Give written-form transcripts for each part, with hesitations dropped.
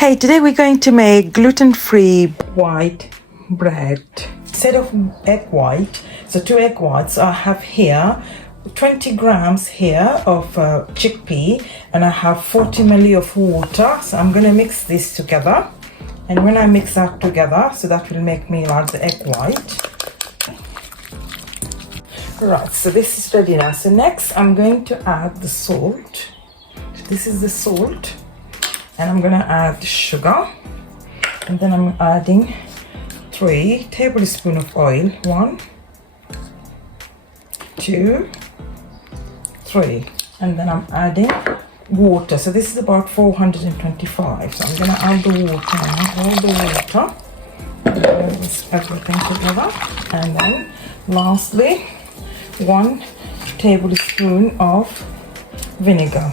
Hey, today we're going to make gluten-free white bread. Instead of egg white, so 2 egg whites, I have here 20 grams here of chickpea, and I have 40 ml of water. So I'm going to mix this together, and when I mix that together, so that will make me like the egg white. Right, so this is ready now. So next I'm going to add the salt. This is the salt, and I'm gonna add sugar, and then I'm adding 3 tablespoons of oil. 1, 2, 3, and then I'm adding water. So this is about 425. So I'm gonna add the water now, all the water, mix everything together, and then lastly 1 tablespoon of vinegar.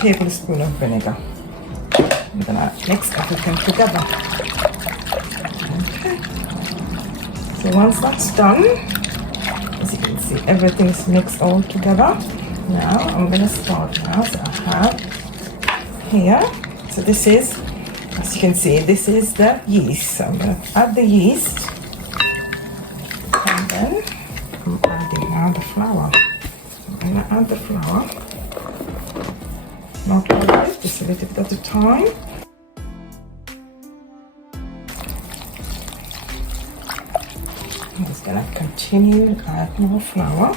Tablespoon of vinegar, and then I mix everything together. Okay, so once that's done, as you can see, everything's mixed all together. Now I'm going to start now. So I have here, so this is, as you can see, this is the yeast. So I'm going to add the yeast, and then I'm adding now the flour. I'm going to add the flour. Not all right, just a little bit at a time. I'm just gonna continue to add more flour.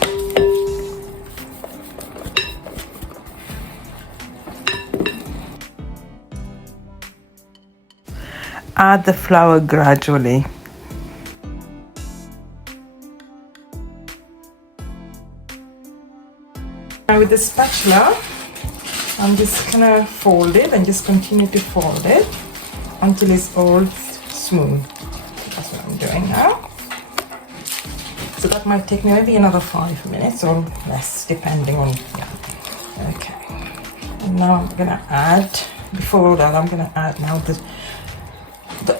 Add the flour gradually. Now with the spatula, I'm just gonna fold it and just continue to fold it until it's all smooth. That's what I'm doing now. So that might take me maybe another 5 minutes or less, depending on, yeah. Okay. And now I'm gonna add, before that, I'm gonna add now the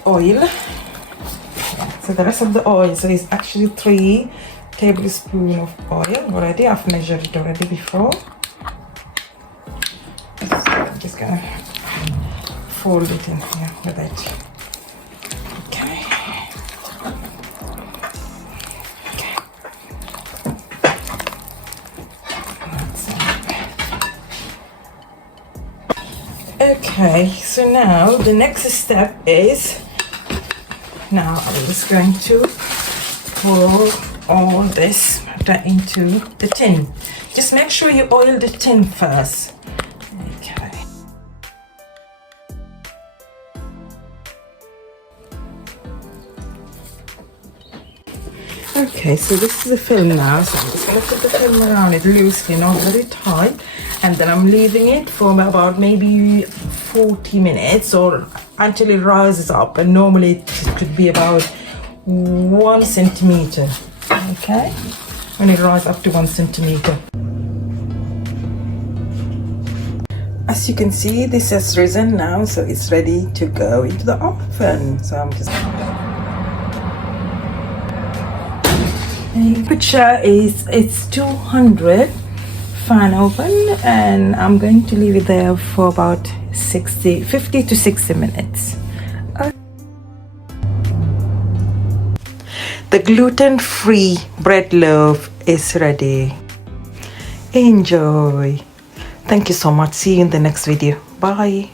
oil. Yeah. So the rest of the oil, so it's actually 3 tablespoons of oil already. I've measured it already before. Just gonna fold it in here with it. Okay. Okay. That's it. Okay, so now the next step is, now I'm just going to pour all this into the tin. Just make sure you oil the tin first. Okay, so this is the film now, so I'm just going to put the film around it loosely, not very tight, and then I'm leaving it for about maybe 40 minutes or until it rises up, and normally it could be about 1 centimeter. Okay, when it rises up to 1 centimeter. As you can see, this has risen now, so it's ready to go into the oven. So I'm just... Temperature is, it's 200 fan open, and I'm going to leave it there for about 50 to 60 minutes. The gluten-free bread loaf is ready. Enjoy. Thank you so much. See you in the next video. Bye.